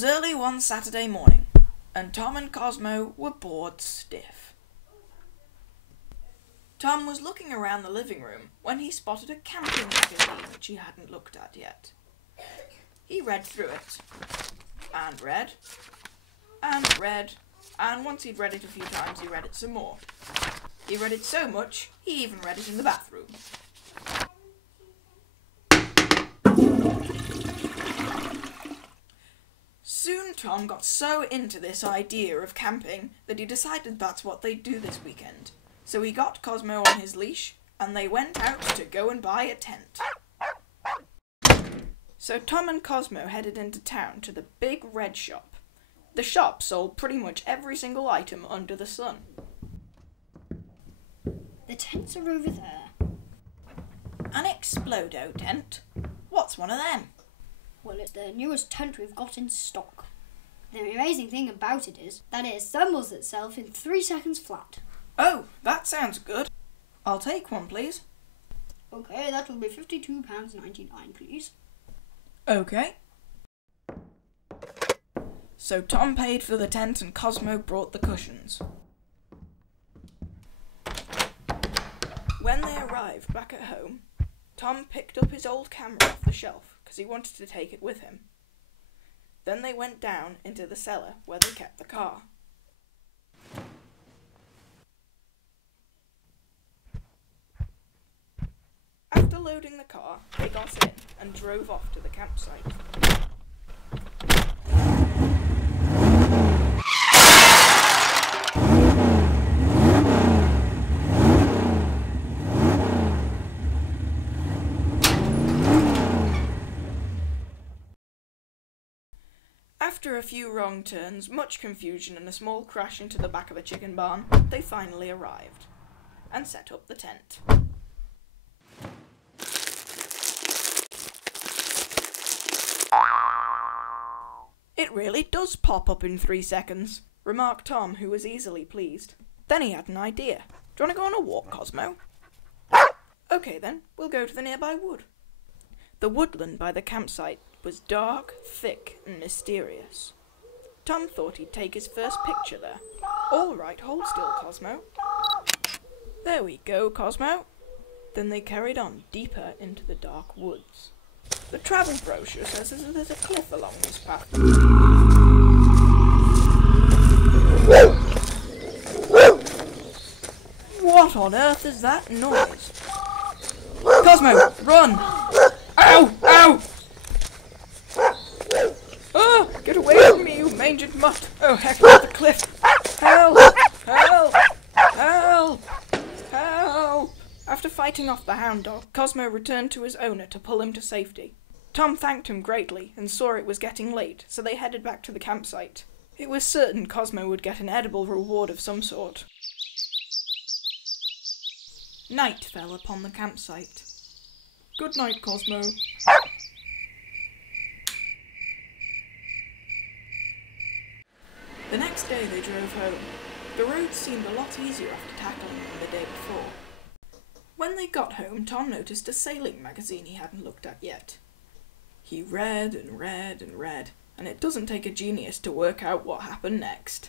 was early one Saturday morning, and Tom and Cosmo were bored stiff. Tom was looking around the living room when he spotted a camping magazine which he hadn't looked at yet. He read through it, and read, and read, and once he'd read it a few times, he read it some more. He read it so much, he even read it in the bathroom. Soon Tom got so into this idea of camping that he decided that's what they'd do this weekend. So he got Cosmo on his leash, and they went out to go and buy a tent. So Tom and Cosmo headed into town to the big red shop. The shop sold pretty much every single item under the sun. The tents are over there. An Explodo-tent? What's one of them? Well, it's the newest tent we've got in stock. The amazing thing about it is that it assembles itself in 3 seconds flat. Oh, that sounds good. I'll take one, please. Okay, that will be £52.99, please. Okay. So Tom paid for the tent and Cosmo brought the cushions. When they arrived back at home, Tom picked up his old camera off the shelf because he wanted to take it with him. Then they went down into the cellar where they kept the car. After loading the car, they got in and drove off to the campsite. After a few wrong turns, much confusion and a small crash into the back of a chicken barn, they finally arrived and set up the tent. It really does pop up in 3 seconds, remarked Tom, who was easily pleased. Then he had an idea. Do you want to go on a walk, Cosmo? Okay then, we'll go to the nearby wood. The woodland by the campsite was dark, thick, and mysterious. Tom thought he'd take his first picture there. All right, hold still, Cosmo. There we go, Cosmo. Then they carried on deeper into the dark woods. The travel brochure says there's a cliff along this path. What on earth is that noise? Cosmo, run! Ow! Ow! Oh, get away from me, you mangled mutt! Oh, heck, off the cliff! Help! Help! Help! Help! After fighting off the hound dog, Cosmo returned to his owner to pull him to safety. Tom thanked him greatly and saw it was getting late, so they headed back to the campsite. It was certain Cosmo would get an edible reward of some sort. Night fell upon the campsite. Good night, Cosmo. The next day they drove home. The road seemed a lot easier after tackling them the day before. When they got home, Tom noticed a sailing magazine he hadn't looked at yet. He read and read and read, and it doesn't take a genius to work out what happened next.